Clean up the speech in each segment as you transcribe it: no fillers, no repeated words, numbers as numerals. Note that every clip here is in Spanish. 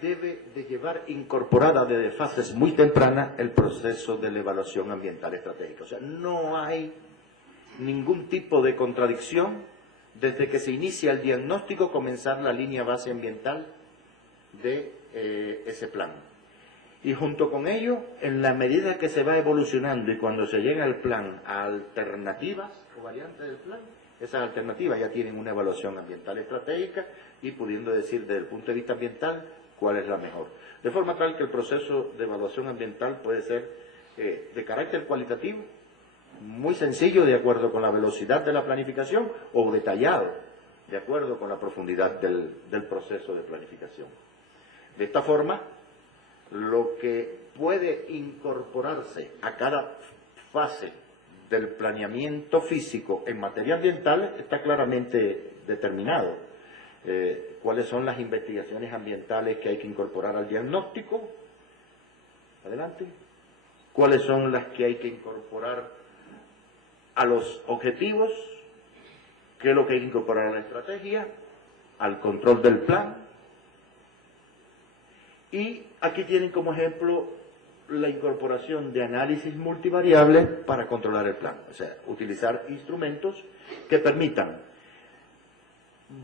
debe de llevar incorporada desde fases muy tempranas el proceso de la evaluación ambiental estratégica. O sea, no hay ningún tipo de contradicción desde que se inicia el diagnóstico comenzar la línea base ambiental de ese plan. Y junto con ello, en la medida que se va evolucionando y cuando se llega al plan a alternativas o variantes del plan, esas alternativas ya tienen una evaluación ambiental estratégica y pudiendo decir desde el punto de vista ambiental cuál es la mejor. De forma tal que el proceso de evaluación ambiental puede ser de carácter cualitativo, muy sencillo de acuerdo con la velocidad de la planificación o detallado de acuerdo con la profundidad del proceso de planificación. De esta forma, lo que puede incorporarse a cada fase del planeamiento físico en materia ambiental está claramente determinado. ¿Cuáles son las investigaciones ambientales que hay que incorporar al diagnóstico? Adelante. ¿Cuáles son las que hay que incorporar a los objetivos? ¿Qué es lo que hay que incorporar a la estrategia? Al control del plan. Y aquí tienen como ejemplo la incorporación de análisis multivariables para controlar el plan. O sea, utilizar instrumentos que permitan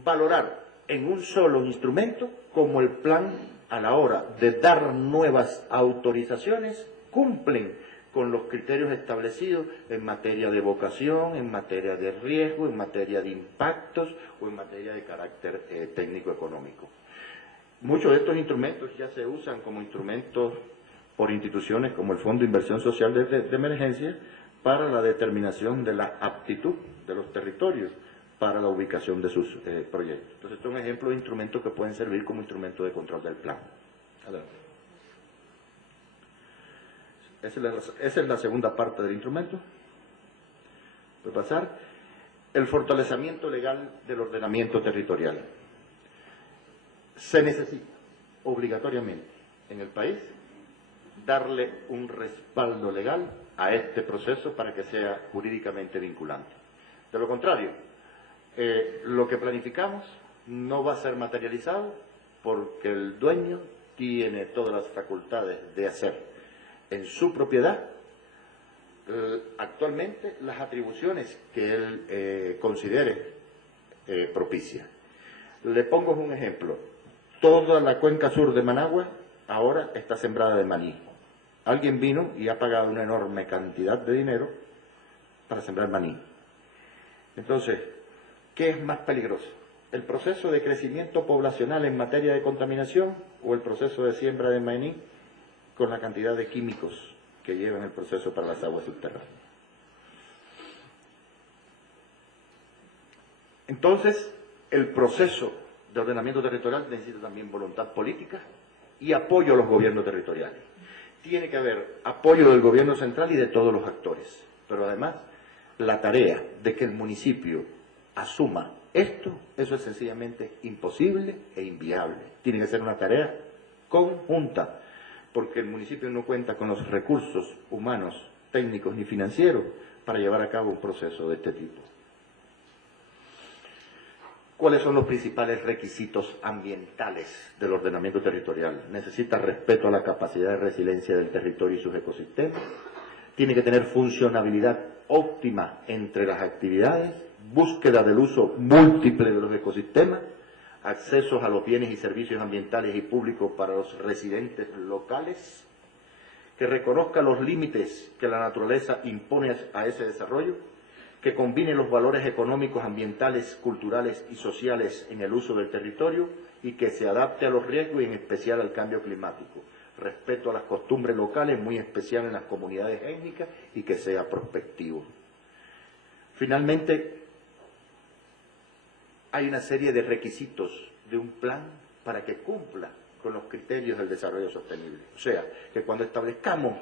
valorar en un solo instrumento como el plan a la hora de dar nuevas autorizaciones cumplen con los criterios establecidos en materia de vocación, en materia de riesgo, en materia de impactos o en materia de carácter técnico-económico. Muchos de estos instrumentos ya se usan como instrumentos por instituciones como el Fondo de Inversión Social de Emergencia para la determinación de la aptitud de los territorios para la ubicación de sus proyectos. Entonces, esto es un ejemplo de instrumentos que pueden servir como instrumento de control del plan. Adelante. Esa es la segunda parte del instrumento. Voy a pasar. El fortalecimiento legal del ordenamiento territorial. Se necesita obligatoriamente en el país darle un respaldo legal a este proceso para que sea jurídicamente vinculante. De lo contrario, lo que planificamos no va a ser materializado porque el dueño tiene todas las facultades de hacer en su propiedad actualmente las atribuciones que él considere propicia. Le pongo un ejemplo. Toda la cuenca sur de Managua ahora está sembrada de maní. Alguien vino y ha pagado una enorme cantidad de dinero para sembrar maní. Entonces, ¿qué es más peligroso? ¿El proceso de crecimiento poblacional en materia de contaminación o el proceso de siembra de maní con la cantidad de químicos que llevan el proceso para las aguas subterráneas? Entonces, el proceso de ordenamiento territorial necesita también voluntad política y apoyo a los gobiernos territoriales. Tiene que haber apoyo del gobierno central y de todos los actores, pero además la tarea de que el municipio asuma esto, eso es sencillamente imposible e inviable. Tiene que ser una tarea conjunta, porque el municipio no cuenta con los recursos humanos, técnicos ni financieros para llevar a cabo un proceso de este tipo. ¿Cuáles son los principales requisitos ambientales del ordenamiento territorial? Necesita respeto a la capacidad de resiliencia del territorio y sus ecosistemas. Tiene que tener funcionabilidad óptima entre las actividades, búsqueda del uso múltiple de los ecosistemas, accesos a los bienes y servicios ambientales y públicos para los residentes locales, que reconozca los límites que la naturaleza impone a ese desarrollo, que combine los valores económicos, ambientales, culturales y sociales en el uso del territorio y que se adapte a los riesgos y en especial al cambio climático. Respeto a las costumbres locales, muy especial en las comunidades étnicas y que sea prospectivo. Finalmente, hay una serie de requisitos de un plan para que cumpla con los criterios del desarrollo sostenible. O sea, que cuando establezcamos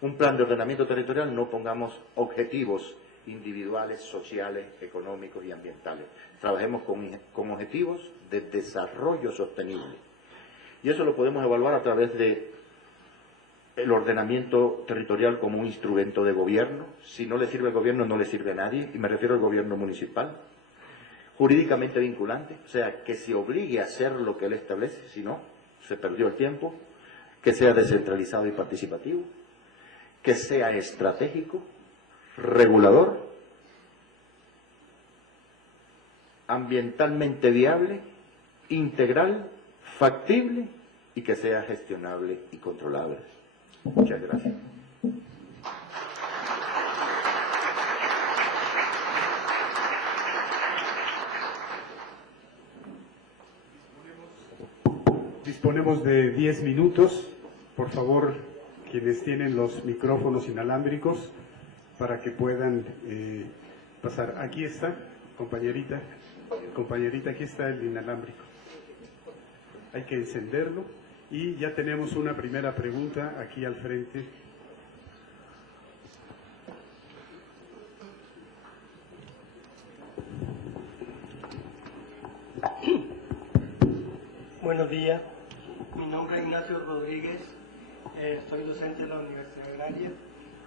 un plan de ordenamiento territorial no pongamos objetivos individuales, sociales, económicos y ambientales. Trabajemos con objetivos de desarrollo sostenible. Y eso lo podemos evaluar a través de el ordenamiento territorial como un instrumento de gobierno. Si no le sirve al gobierno, no le sirve a nadie, y me refiero al gobierno municipal. Jurídicamente vinculante, o sea, que se obligue a hacer lo que él establece, si no, se perdió el tiempo, que sea descentralizado y participativo, que sea estratégico, regulador, ambientalmente viable, integral, factible y que sea gestionable y controlable. Muchas gracias. Disponemos de 10 minutos. Por favor, quienes tienen los micrófonos inalámbricos, para que puedan pasar. Aquí está, compañerita. Compañerita, aquí está el inalámbrico. Hay que encenderlo. Y ya tenemos una primera pregunta aquí al frente. Buenos días, mi nombre es Ignacio Rodríguez, soy docente de la Universidad Agraria,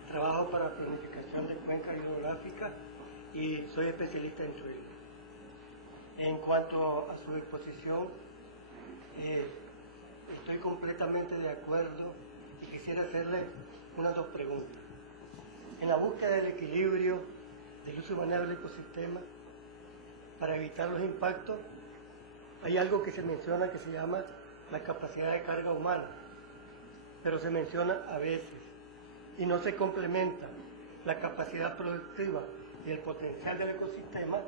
trabajo para planificación de cuenca hidrográfica y soy especialista en turismo. En cuanto a su exposición, estoy completamente de acuerdo y quisiera hacerle unas dos preguntas. En la búsqueda del equilibrio del uso y manejo del ecosistema, para evitar los impactos, hay algo que se menciona que se llama la capacidad de carga humana, pero se menciona a veces y no se complementa la capacidad productiva y el potencial del ecosistema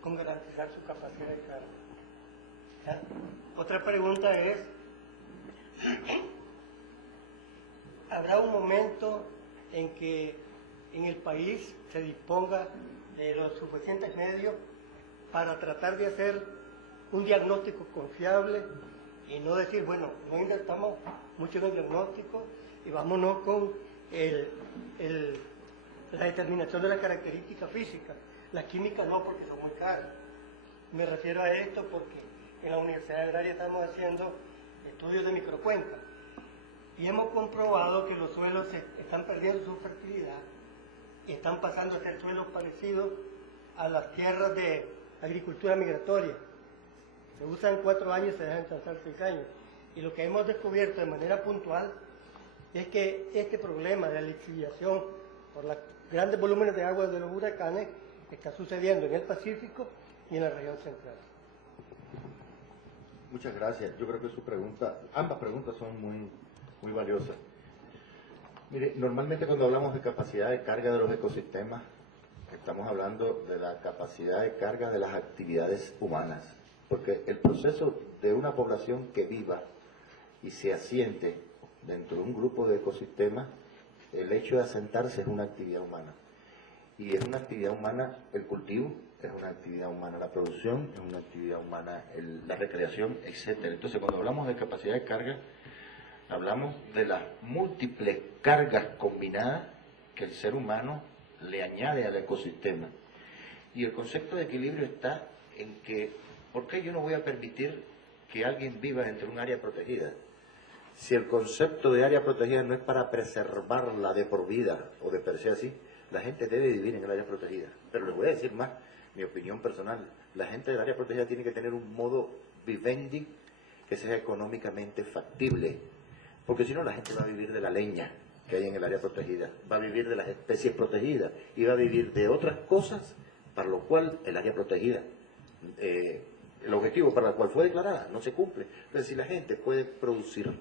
con garantizar su capacidad de carga. ¿Ya? Otra pregunta es, ¿habrá un momento en que en el país se disponga de los suficientes medios para tratar de hacer un diagnóstico confiable y no decir, bueno, no invertamos mucho en el diagnóstico y vámonos con la determinación de las características físicas? La química no, porque son muy caras. Me refiero a esto porque en la Universidad Agraria estamos haciendo estudios de microcuenca y hemos comprobado que los suelos están perdiendo su fertilidad y están pasando a ser suelos parecidos a las tierras de agricultura migratoria. Se usan 4 años y se dejan descansar 6 años. Y lo que hemos descubierto de manera puntual es que este problema de la lixiviación por los grandes volúmenes de agua de los huracanes está sucediendo en el Pacífico y en la región central. Muchas gracias. Yo creo que su pregunta, ambas preguntas son muy valiosas. Mire, normalmente cuando hablamos de capacidad de carga de los ecosistemas, estamos hablando de la capacidad de carga de las actividades humanas. Porque el proceso de una población que viva y se asiente dentro de un grupo de ecosistemas, el hecho de asentarse es una actividad humana. Y es una actividad humana el cultivo, es una actividad humana la producción, es una actividad humana la recreación, etc. Entonces, cuando hablamos de capacidad de carga, hablamos de las múltiples cargas combinadas que el ser humano le añade al ecosistema. Y el concepto de equilibrio está en que ¿por qué yo no voy a permitir que alguien viva dentro de un área protegida? Si el concepto de área protegida no es para preservarla de por vida o de per se así, la gente debe vivir en el área protegida. Pero les voy a decir más, mi opinión personal, la gente del área protegida tiene que tener un modo vivendi que sea económicamente factible, porque si no la gente va a vivir de la leña que hay en el área protegida, va a vivir de las especies protegidas y va a vivir de otras cosas para lo cual el área protegida el objetivo para el cual fue declarada no se cumple. Entonces, si la gente puede producir,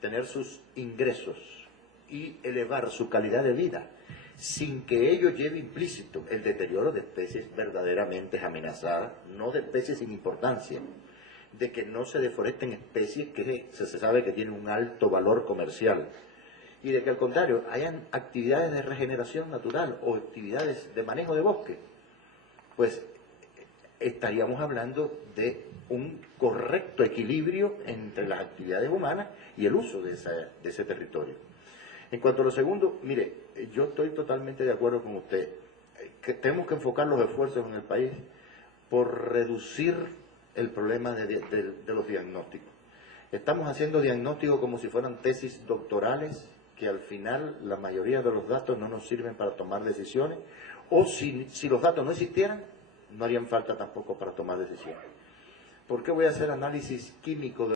tener sus ingresos y elevar su calidad de vida sin que ello lleve implícito el deterioro de especies verdaderamente amenazadas, no de especies sin importancia, de que no se deforesten especies que se sabe que tienen un alto valor comercial, y de que al contrario hayan actividades de regeneración natural o actividades de manejo de bosque, pues estaríamos hablando de un correcto equilibrio entre las actividades humanas y el uso de ese territorio. En cuanto a lo segundo, mire, yo estoy totalmente de acuerdo con usted, que tenemos que enfocar los esfuerzos en el país por reducir el problema de los diagnósticos. Estamos haciendo diagnósticos como si fueran tesis doctorales, que al final la mayoría de los datos no nos sirven para tomar decisiones, o si los datos no existieran, no harían falta tampoco para tomar decisiones. ¿Por qué voy a hacer análisis químico de